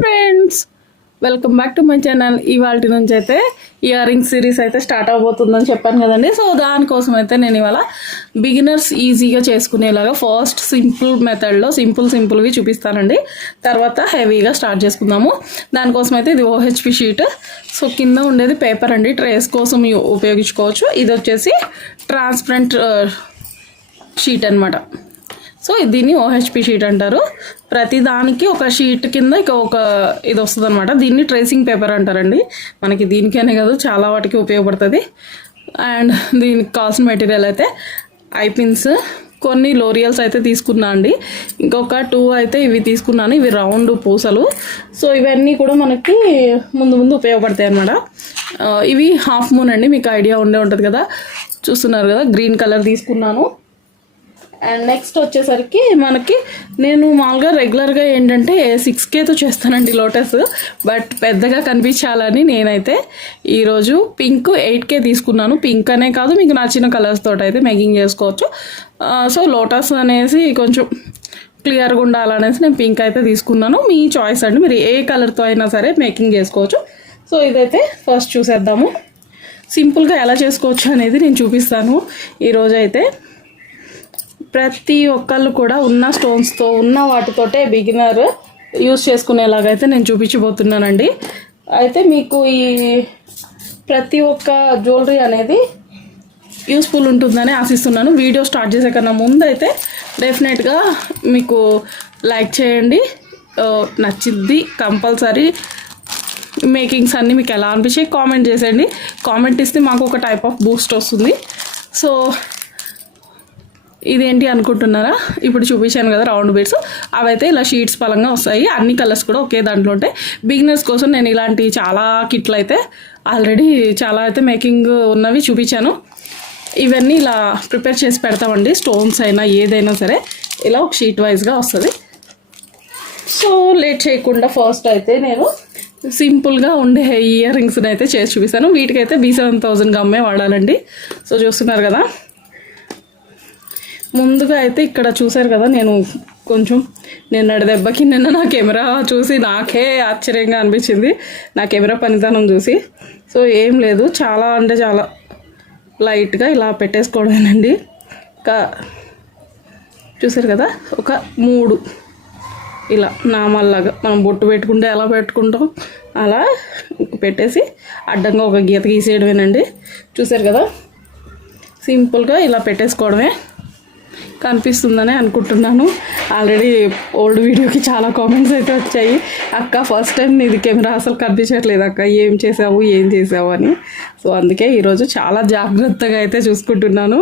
Friends, welcome back to my channel. ఇవాళ నుంచి అయితే ఇయర్ రింగ్ సిరీస్ అయితే స్టార్ట్ అవబోతుందని చెప్పాను కదండి. సో దానికోసం అయితే నేను ఇవాళ బిగినర్స్ ఈజీగా చేసుకునేలాగా ఫస్ట్ సింపుల్ మెథడ్లో సింపుల్వి చూపిస్తానండి. తర్వాత హెవీగా స్టార్ట్ చేసుకుందాము. దానికోసం అయితే ఇది OHP షీట్. సో కింద ఉండేది పేపర్ అండి, ట్రేస్ కోసం ఉపయోగించుకోవచ్చు. ఇది వచ్చేసి ట్రాన్స్పరెంట్ షీట్ అనమాట. సో దీన్ని OHP షీట్ అంటారు. ప్రతి దానికి ఒక షీట్ కింద ఒక ఇది వస్తుంది అనమాట. దీన్ని ట్రేసింగ్ పేపర్ అంటారండి. మనకి దీనికనే కాదు, చాలా వాటికి ఉపయోగపడుతుంది. అండ్ దీనికి కావాల్సిన మెటీరియల్ అయితే ఐపిన్స్, కొన్ని లోరియల్స్ అయితే తీసుకున్నా అండి. ఇంకొక 2 అయితే ఇవి తీసుకున్నాను. ఇవి రౌండ్ పూసలు. సో ఇవన్నీ కూడా మనకి ముందు ఉపయోగపడతాయి అన్నమాట. ఇవి హాఫ్ మూన్ అండి, మీకు ఐడియా ఉంటుంది కదా, చూస్తున్నారు కదా, గ్రీన్ కలర్ తీసుకున్నాను. అండ్ నెక్స్ట్ వచ్చేసరికి మనకి నేను మామూలుగా రెగ్యులర్గా ఏంటంటే 6Kతో చేస్తానండి లోటస్. బట్ పెద్దగా కనిపించాలని నేనైతే ఈరోజు పింక్ 8K తీసుకున్నాను. పింక్ అనే కాదు, మీకు నచ్చిన కలర్స్ తోటి అయితే మేకింగ్ చేసుకోవచ్చు. సో లోటస్ అనేసి కొంచెం క్లియర్గా ఉండాలనేసి నేను పింక్ అయితే తీసుకున్నాను. మీ చాయిస్ అండి, మీరు ఏ కలర్తో అయినా సరే మేకింగ్ చేసుకోవచ్చు. సో ఇదైతే ఫస్ట్ చూసేద్దాము. సింపుల్గా ఎలా చేసుకోవచ్చు అనేది నేను చూపిస్తాను ఈరోజు అయితే. ప్రతి ఒక్కళ్ళు కూడా ఉన్న స్టోన్స్తో, ఉన్న వాటితోటే బిగినర్ యూస్ చేసుకునేలాగైతే నేను చూపించబోతున్నానండి. అయితే మీకు ఈ ప్రతి ఒక్క జ్యువెలరీ అనేది యూస్ఫుల్ ఉంటుందని ఆశిస్తున్నాను. వీడియో స్టార్ట్ చేసే కన్నా ముందు అయితే డెఫినెట్గా మీకు లైక్ చేయండి, నచ్చిద్ది కంపల్సరీ. మేకింగ్స్ అన్నీ మీకు ఎలా అనిపించాయి కామెంట్ చేసేయండి. కామెంట్ ఇస్తే మాకు ఒక టైప్ ఆఫ్ బూస్ట్ వస్తుంది. సో ఇదేంటి అనుకుంటున్నారా, ఇప్పుడు చూపించాను కదా రౌండ్ బీడ్స్, అవైతే ఇలా షీట్స్ పరంగా వస్తాయి. అన్ని కలర్స్ కూడా ఒకే దాంట్లో ఉంటాయి. బిగినర్స్ కోసం నేను ఇలాంటి చాలా కిట్లు అయితే ఆల్రెడీ చాలా అయితే మేకింగ్ ఉన్నవి చూపించాను. ఇవన్నీ ఇలా ప్రిపేర్ చేసి పెడతామండి. స్టోన్స్ అయినా ఏదైనా సరే ఇలా ఒక షీట్ వైజ్గా వస్తుంది. సో లేట్ చేయకుండా ఫస్ట్ అయితే నేను సింపుల్గా ఉండే ఇయర్ రింగ్స్ని అయితే చేసి చూపిస్తాను. వీటికైతే B7000 గమ్మే వాడాలండి. సో చూస్తున్నారు కదా, ముందుగా అయితే ఇక్కడ చూసారు కదా, నేను కొంచెం నిన్నటి దెబ్బకి నా కెమెరా చూసి నాకే ఆశ్చర్యంగా అనిపించింది, నా కెమెరా పనితనం చూసి. సో ఏం లేదు, చాలా అంటే చాలా లైట్గా ఇలా పెట్టేసుకోవడమేనండి. చూసారు కదా, ఒక 3 ఇలా నామాల్లాగా మనం బొట్టు పెట్టుకుంటే ఎలా పెట్టుకుంటాం అలా పెట్టేసి అడ్డంగా ఒక గీత గీసేయడమేనండి. చూసారు కదా, సింపుల్గా ఇలా పెట్టేసుకోవడమే. కనిపిస్తుందని అనుకుంటున్నాను. ఆల్రెడీ ఓల్డ్ వీడియోకి చాలా కామెంట్స్ అయితే వచ్చాయి, అక్క ఫస్ట్ టైం నీది కెమెరా అసలు కనిపించట్లేదు అక్క, ఏం చేసావు అని. సో అందుకే ఈరోజు చాలా జాగ్రత్తగా అయితే చూసుకుంటున్నాను.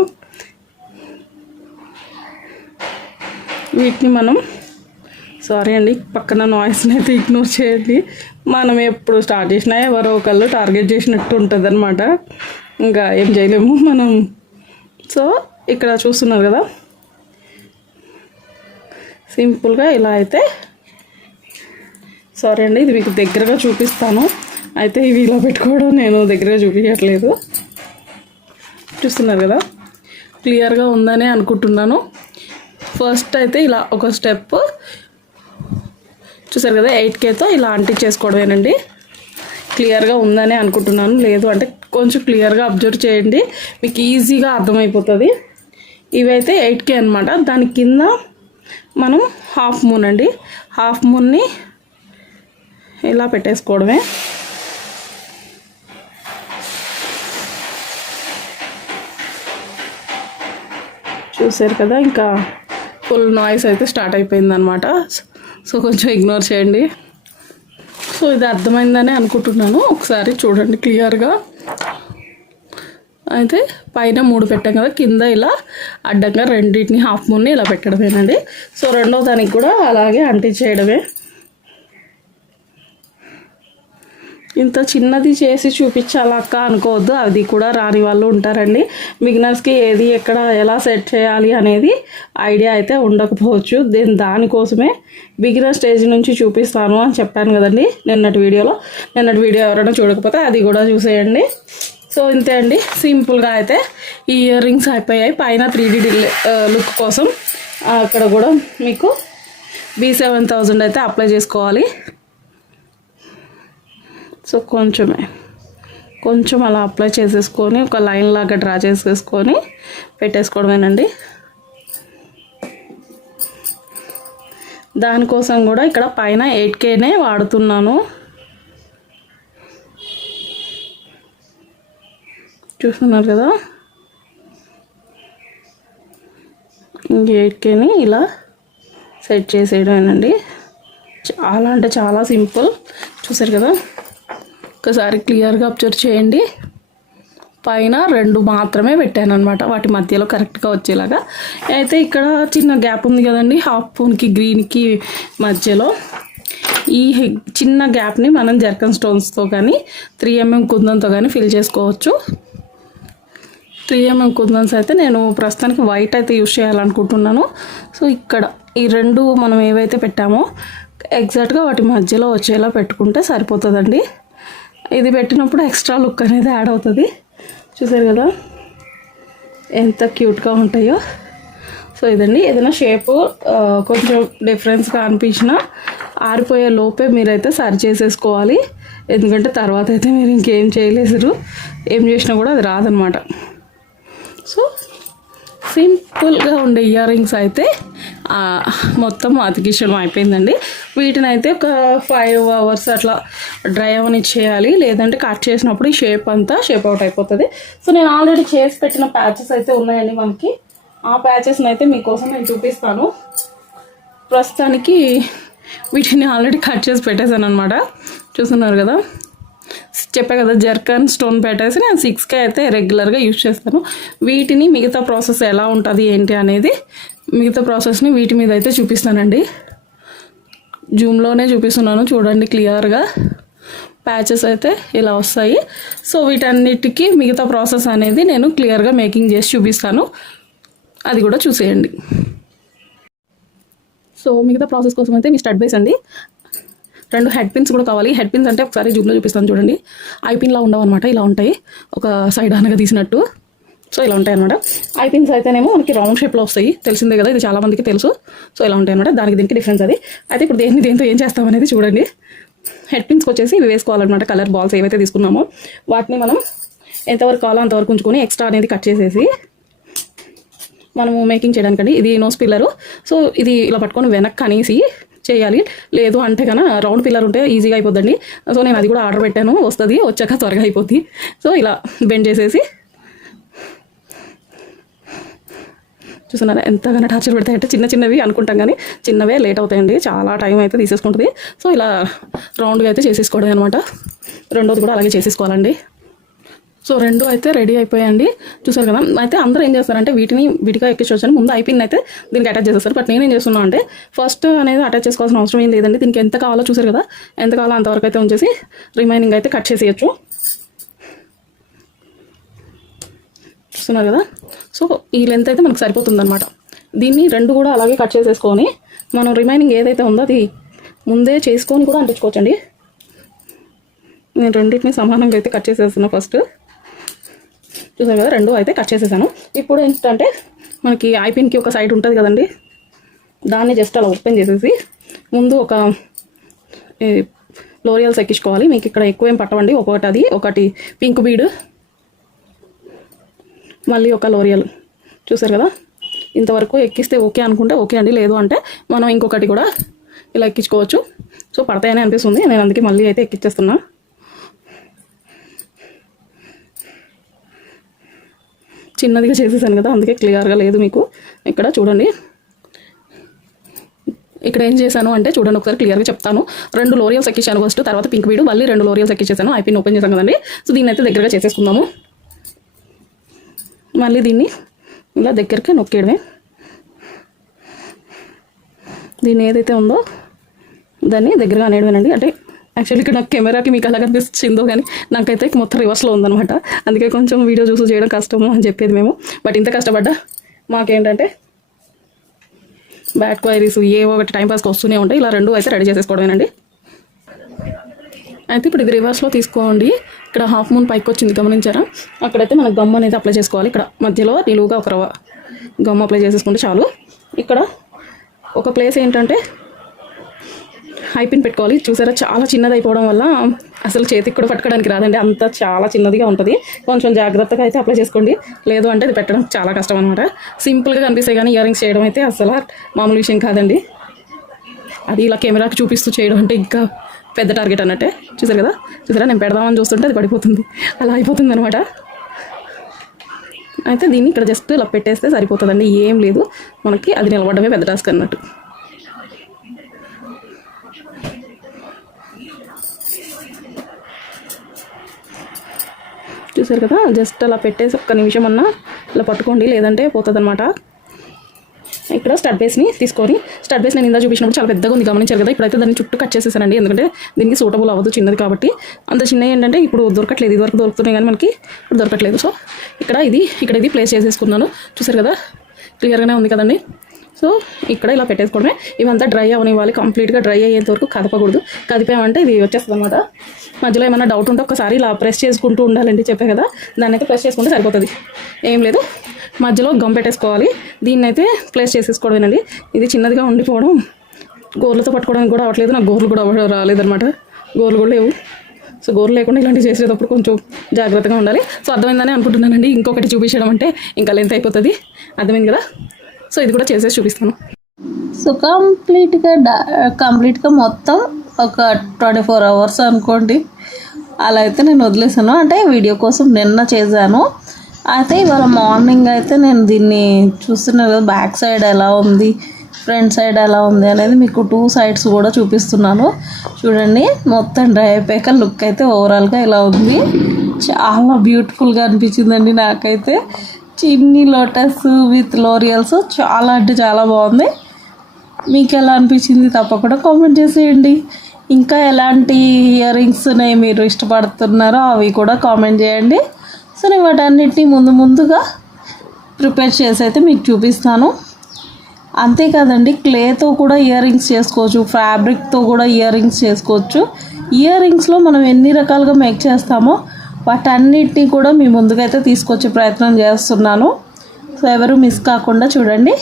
వీటిని మనం, సారీ అండి పక్కన నాయిస్ని అయితే ఇగ్నోర్ చేయండి. మనం ఎప్పుడు స్టార్ట్ చేసినా ఎవరో ఒకళ్ళు టార్గెట్ చేసినట్టు ఉంటుంది అనమాట. ఇంకా ఏం చేయలేము మనం. సో ఇక్కడ చూస్తున్నారు కదా, సింపుల్గా ఇలా అయితే, సారీ అండి ఇది మీకు దగ్గరగా చూపిస్తాను. అయితే ఇవి ఇలా పెట్టుకోవడం నేను దగ్గరగా చూపించట్లేదు. చూస్తున్నారు కదా, క్లియర్గా ఉందని అనుకుంటున్నాను. ఫస్ట్ అయితే ఇలా ఒక స్టెప్ చూసారు కదా, 8Kతో ఇలా అంటించేసుకోవడమేనండి. క్లియర్గా ఉందని అనుకుంటున్నాను. లేదు అంటే కొంచెం క్లియర్గా అబ్జర్వ్ చేయండి, మీకు ఈజీగా అర్థమైపోతుంది. ఇవైతే 8K అనమాట. దాని కింద మనం హాఫ్ మూన్ అండి, హాఫ్ మూన్ని ఇలా పెట్టేసుకోవడమే. చూసారు కదా, ఇంకా ఫుల్ నాయిస్ అయితే స్టార్ట్ అయిపోయిందనమాట. సో కొంచెం ఇగ్నోర్ చేయండి. సో ఇది అర్థమైందని అనుకుంటున్నాను. ఒకసారి చూడండి క్లియర్గా. అయితే పైన 3 పెట్టాం కదా, కింద ఇలా అడ్డంగా రెండింటిని హాఫ్ మూన్ని ఇలా పెట్టడమేనండి. సో రెండో దానికి కూడా అలాగే అంటించేయడమే. ఇంత చిన్నది చేసి చూపించాలక్క అనుకోవద్దు, అది కూడా రాని వాళ్ళు ఉంటారండి. బిగినర్స్కి ఏది ఎక్కడ ఎలా సెట్ చేయాలి అనేది ఐడియా అయితే ఉండకపోవచ్చు. దానికోసమే బిగినర్ స్టేజ్ నుంచి చూపిస్తాను అని చెప్పాను కదండి నిన్నటి వీడియో ఎవరైనా చూడకపోతే అది కూడా చూసేయండి. సో ఇంతే అండి, సింపుల్గా అయితే ఈ ఇయర్ రింగ్స్ అయిపోయాయి. పైన 3D లుక్ కోసం అక్కడ కూడా మీకు B7000 అయితే అప్లై చేసుకోవాలి. సో కొంచెం అలా అప్లై చేసేసుకొని ఒక లైన్ లాగా డ్రా చేసేసుకొని పెట్టేసుకోవడమేనండి. దానికోసం కూడా ఇక్కడ పైన 8Kనే వాడుతున్నాను. చూస్తున్నారు కదా, 8Kని ఇలా సెట్ చేసేయడమేనండి. చాలా అంటే చాలా సింపుల్. చూసారు కదా, ఒకసారి క్లియర్గా అబ్జర్వ్ చేయండి. పైన 2 మాత్రమే పెట్టాను అనమాట, వాటి మధ్యలో కరెక్ట్గా వచ్చేలాగా. అయితే ఇక్కడ చిన్న గ్యాప్ ఉంది కదండి, హాఫ్ పూన్కి గ్రీన్కి మధ్యలో. ఈ చిన్న గ్యాప్ని మనం జర్కన్ స్టోన్స్తో కానీ 3mm కుందంతో కానీ ఫిల్ చేసుకోవచ్చు. 3mm కుందన్స్ అయితే నేను ప్రస్తుతానికి వైట్ అయితే యూస్ చేయాలనుకుంటున్నాను. సో ఇక్కడ ఈ 2 మనం ఏవైతే పెట్టామో ఎగ్జాక్ట్గా వాటి మధ్యలో వచ్చేలా పెట్టుకుంటే సరిపోతుందండి. ఇది పెట్టినప్పుడు ఎక్స్ట్రా లుక్ అనేది యాడ్ అవుతుంది. చూసారు కదా ఎంత క్యూట్గా ఉంటాయో. సో ఇదండి, ఏదైనా షేపు కొంచెం డిఫరెన్స్గా అనిపించినా ఆరిపోయే లోపే మీరైతే సరి చేసేసుకోవాలి. ఎందుకంటే తర్వాత అయితే మీరు ఇంకేం చేయలేరు, ఏం చేసినా కూడా అది రాదనమాట. సో సింపుల్గా ఉండే ఇయర్ రింగ్స్ అయితే మొత్తం అతికించడం అయిపోయిందండి. వీటిని అయితే ఒక 5 hours అట్లా డ్రై అవనిచ్చేయాలి, లేదంటే కట్ చేసినప్పుడు ఈ షేప్ అంతా షేప్ అవుట్ అయిపోతుంది. సో నేను ఆల్రెడీ చేసి పెట్టిన ప్యాచెస్ అయితే ఉన్నాయండి మనకి. ఆ ప్యాచెస్ని అయితే మీకోసం నేను చూపిస్తాను. ప్రస్తుతానికి వీటిని ఆల్రెడీ కట్ చేసి పెట్టేశాను అనమాట. చూస్తున్నారు కదా, చెప్పా కదా జర్కన్ స్టోన్ పెట్టేసి నేను 6K అయితే రెగ్యులర్గా యూజ్ చేస్తాను. వీటిని మిగతా ప్రాసెస్ ఎలా ఉంటుంది ఏంటి అనేది మిగతా ప్రాసెస్ని వీటి మీద అయితే చూపిస్తానండి. జూమ్లోనే చూపిస్తున్నాను చూడండి క్లియర్గా. ప్యాచెస్ అయితే ఇలా వస్తాయి. సో వీటన్నిటికీ మిగతా ప్రాసెస్ అనేది నేను క్లియర్గా మేకింగ్ చేసి చూపిస్తాను, అది కూడా చూసేయండి. సో మిగతా ప్రాసెస్ కోసం అయితే మీ స్టడ్ బేస్ అండి, 2 హెడ్ పిన్స్ కూడా కావాలి. హెడ్ పిన్స్ అంటే ఒకసారి జూమ్లో చూపిస్తాను చూడండి. ఐ పిన్లా ఉండవు అనమాట, ఇలా ఉంటాయి ఒక సైడ్ అనగా తీసినట్టు. సో ఇలా ఉంటాయి అనమాట. ఐ పిన్స్ అయితేనేమో మనకి రౌండ్ షేప్లో వస్తాయి, తెలిసిందే కదా, ఇది చాలా మందికి తెలుసు. సో ఇలా ఉంటాయి అనమాట, దానికి దీనికి డిఫరెన్స్ అది. అయితే ఇప్పుడు దేంతో ఏం చేస్తామనేది చూడండి. హెడ్ పిన్స్కి వచ్చేసి ఇవి వేసుకోవాలన్నమాట. కలర్ బాల్స్ ఏవైతే తీసుకున్నామో వాటిని మనం ఎంతవరకు కావాలో అంతవరకు ఉంచుకొని ఎక్స్ట్రా అనేది కట్ చేసేసి మనము మేకింగ్ చేయడానికండి. ఇది నోస్ పిల్లరు. సో ఇది ఇలా పట్టుకొని వెనక్కి అనేసి చేయాలి, లేదు అంటే కన్నా రౌండ్ పిల్లర్ ఉంటే ఈజీగా అయిపోద్దండి. సో నేను అది కూడా ఆర్డర్ పెట్టాను, వస్తుంది, వచ్చాక త్వరగా అయిపోద్ది. సో ఇలా బెండ్ చేసేసి చూస్తున్నారా ఎంతగానో టార్చర్ పెడతాయంటే, చిన్నవి అనుకుంటాం కానీ చిన్నవే లేట్ అవుతాయండి, చాలా టైం అయితే తీసేసుకుంటుంది. సో ఇలా రౌండ్గా అయితే చేసేసుకోవడం అనమాట. రెండోది కూడా అలాగే చేసేసుకోవాలండి. సో 2 అయితే రెడీ అయిపోయాయండి. చూసారు కదా, అయితే అందరూ ఏం చేస్తారంటే వీటిని విడిగా ఎక్కించవచ్చని ముందు ఐపిన్ అయితే దీనికి అటాచ్ చేస్తారు. బట్ నేనేం చేస్తున్నాను అంటే ఫస్ట్ అనేది అటాచ్ చేసుకోవాల్సిన అవసరం ఏం లేదండి. దీనికి ఎంత కావాలో చూసారు కదా, ఎంత కావాలో అంతవరకు అయితే ఉంచేసి రిమైనింగ్ అయితే కట్ చేసేయచ్చు. చూస్తున్నారు కదా, సో ఈ లెంత్ అయితే మనకు సరిపోతుంది అనమాట. దీన్ని 2 కూడా అలాగే కట్ చేసేసుకొని మనం రిమైనింగ్ ఏదైతే ఉందో అది ముందే చేసుకొని కూడా అంటించుకోవచ్చండి. నేను రెండింటిని సమానంగా అయితే కట్ చేసేస్తున్నాను. ఫస్ట్ చూసారు కదా, 2 అయితే కట్ చేసేసాను. ఇప్పుడు ఏంటంటే మనకి ఐపిన్కి ఒక సైడ్ ఉంటుంది కదండి, దాన్ని జస్ట్ అలా ఓపెన్ చేసేసి ముందు ఒక లోరియల్స్ ఎక్కించుకోవాలి. మీకు ఇక్కడ ఎక్కువ ఏం పట్టవండి, ఒకటి పింక్ బీడ్, మళ్ళీ ఒక లోరియల్. చూసారు కదా, ఇంతవరకు ఎక్కిస్తే ఓకే అనుకుంటే ఓకే అండి, లేదు అంటే మనం ఇంకొకటి కూడా ఇలా ఎక్కించుకోవచ్చు. సో పడతాయని అనిపిస్తుంది, నేను అందుకే మళ్ళీ అయితే ఎక్కించేస్తున్నా. చిన్నదిగా చేసేసాను కదా, అందుకే క్లియర్గా లేదు మీకు. ఇక్కడ చూడండి, ఇక్కడ ఏం చేశాను అంటే చూడండి ఒకసారి క్లియర్గా చెప్తాను. 2 లోరియల్స్ ఎక్కించాను ఫస్ట్, తర్వాత పింక్ బీడు, మళ్ళీ 2 లోరియల్స్ ఎక్కించేసాను. ఐపిన్ ఓపెన్ చేశాను కదండి. సో దీన్ని అయితే దగ్గరగా చేసేసుకుందాము. మళ్ళీ దీన్ని ఇలా దగ్గరికి నొక్కేయడమే. దీన్ని ఏదైతే ఉందో దాన్ని దగ్గరగా అనేయడమేనండి. అంటే యాక్చువల్లీ ఇక్కడ నాకు కెమెరాకి మీకు అలా కనిపిస్తుందో కానీ నాకైతే మొత్తం రివర్స్లో ఉందనమాట. అందుకే కొంచెం వీడియో చూసి చేయడం కష్టము అని చెప్పేది మేము. బట్ ఇంత కష్టపడ్డా మాకేంటంటే బ్యాక్ క్వైరీస్ ఏవో ఒకటి టైంపాస్కి వస్తూనే ఉంటాయి. ఇలా 2 అయితే రెడీ చేసేసుకోవడమేనండి. అయితే ఇప్పుడు ఇది రివర్స్లో తీసుకోండి. ఇక్కడ హాఫ్ మూన్ పైకి వచ్చింది, గమనించారా? అక్కడైతే మనకు గమ్ అనేది అప్లై చేసుకోవాలి. ఇక్కడ మధ్యలో నిలువుగా ఒక రవ్వ గమ్ అప్లై చేసేసుకుంటే చాలు. ఇక్కడ ఒక ప్లేస్ ఏంటంటే హైపిన్ పెట్టుకోవాలి. చూసారా చాలా చిన్నది అయిపోవడం వల్ల అసలు చేతికి కూడా పట్టుకోవడానికి రాదండి, అంత చాలా చిన్నదిగా ఉంటుంది. కొంచెం జాగ్రత్తగా అయితే అప్లై చేసుకోండి, లేదు అంటే అది పెట్టడం చాలా కష్టం అనమాట. సింపుల్గా కనిపిస్తాయి కానీ ఇయర్ రింగ్స్ చేయడం అయితే అసలు మామూలు విషయం కాదండి. అది ఇలా కెమెరాకి చూపిస్తూ చేయడం అంటే ఇంకా పెద్ద టార్గెట్ అన్నట్టే. చూసారా నేను పెడదామని చూస్తుంటే అది పడిపోతుంది, అలా అయిపోతుంది అనమాట. అయితే దీన్ని ఇక్కడ జస్ట్ ఇలా పెట్టేస్తే సరిపోతుందండి, ఏం లేదు మనకి. అది నిలబడమే పెద్ద టాస్క్ అన్నట్టు. చూసారు కదా, జస్ట్ అలా పెట్టేసి ఒక్క నిమిషం అన్నా ఇలా పట్టుకోండి, లేదంటే పోతుంది అనమాట. ఇక్కడ స్టడ్ బేస్ని తీసుకొని, స్టడ్ బేస్ నేను ఇందా చూపించినప్పుడు చాలా పెద్దగా ఉంది, గమనించారు కదా. ఇప్పుడైతే దాన్ని చుట్టూ కట్ చేసేసానండి, ఎందుకంటే దీనికి సూటబుల్ అవ్వదు, చిన్నది కాబట్టి. అంత చిన్నవి ఏంటంటే ఇప్పుడు దొరకట్లేదు, ఇదివరకు దొరుకుతున్నాయి కానీ మనకి ఇప్పుడు దొరకట్లేదు. సో ఇక్కడ ఇది ప్లేస్ చేసేసుకున్నాను. చూసారు కదా, క్లియర్గానే ఉంది కదండి. సో ఇక్కడ ఇలా పెట్టేసుకోవడమే. ఇవంతా డ్రై అవనివ్వాలి, కంప్లీట్గా డ్రై అయ్యేంత వరకు కదపకూడదు. కదిపామంటే ఇది వచ్చేస్తుంది అనమాట. మధ్యలో ఏమైనా డౌట్ ఉంటే ఒకసారి ఇలా ప్రెస్ చేసుకుంటూ ఉండాలండి, చెప్పే కదా. దాన్ని అయితే ప్రెస్ చేసుకుంటే సరిపోతుంది, ఏం లేదు. మధ్యలో గమ్ పెట్టేసుకోవాలి, దీన్ని అయితే ప్లేస్ చేసేసుకోవడమేనండి. ఇది చిన్నదిగా ఉండిపోవడం, గోర్లతో పట్టుకోవడానికి కూడా అవ్వట్లేదు, నాకు గోర్లు కూడా రాలేదన్నమాట, గోర్లు కూడా లేవు. సో గోర్లు లేకుండా ఇలాంటివి చేసేటప్పుడు కొంచెం జాగ్రత్తగా ఉండాలి. సో అర్థమైందని అనుకుంటున్నానండి. ఇంకొకటి చూపించడం అంటే ఇంకా లెంత్ అయిపోతుంది, అర్థమైంది కదా. సో ఇది కూడా చేసేసి చూపిస్తాను. సో కంప్లీట్గా మొత్తం ఒక 24 hours అనుకోండి, అలా అయితే నేను వదిలేసాను. అంటే వీడియో కోసం నిన్న చేశాను. అయితే ఇవాళ మార్నింగ్ అయితే నేను దీన్ని చూస్తున్నాను కదా, బ్యాక్ సైడ్ ఎలా ఉంది, ఫ్రంట్ సైడ్ ఎలా ఉంది అనేది మీకు 2 sides కూడా చూపిస్తున్నాను. చూడండి, మొత్తం డ్రై అయిపోయాక లుక్ అయితే ఓవరాల్గా ఇలా ఉంది. చాలా బ్యూటిఫుల్గా అనిపించిందండి నాకైతే. చిన్ని లోటస్ విత్ లోరియల్స్ చాలా అంటే చాలా బాగుంది. మీకు ఎలా అనిపించింది తప్పకుండా కామెంట్ చేసేయండి. ఇంకా ఎలాంటి ఇయర్ రింగ్స్ని మీరు ఇష్టపడుతున్నారో అవి కూడా కామెంట్ చేయండి. సో నేను వాటన్నిటిని ముందుగా ప్రిపేర్ చేసి అయితే మీకు చూపిస్తాను. అంతేకాదండి, క్లేతో కూడా ఇయర్ రింగ్స్ చేసుకోవచ్చు, ఫ్యాబ్రిక్తో కూడా ఇయర్ రింగ్స్ చేసుకోవచ్చు. ఇయర్ రింగ్స్లో మనం ఎన్ని రకాలుగా మేక్ చేస్తామో వాటన్నిటిని కూడా మీ ముందుకైతే తీసుకొచ్చే ప్రయత్నం చేస్తున్నాను. సో ఎవరు మిస్ కాకుండా చూడండి.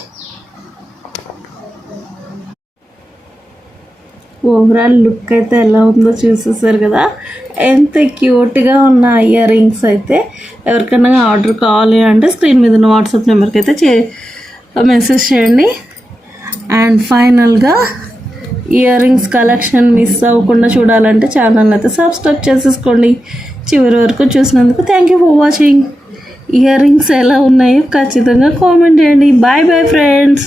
ఓవరాల్ లుక్ అయితే ఎలా ఉందో చూసేసారు కదా, ఎంత క్యూట్గా ఉన్న ఇయర్ రింగ్స్. అయితే ఎవరికైనా ఆర్డర్ కావాలి అంటే స్క్రీన్ మీద ఉన్న వాట్సాప్ నెంబర్కి అయితే మెసేజ్ చేయండి. అండ్ ఫైనల్గా ఇయర్ రింగ్స్ కలెక్షన్ మిస్ అవ్వకుండా చూడాలంటే ఛానల్ అయితే సబ్స్క్రైబ్ చేసేసుకోండి. చివరి వరకు చూసినందుకు thank you for watching. Ear rings ఎలా ఉన్నాయో ఖచ్చితంగా కామెంట్ చేయండి. Bye friends.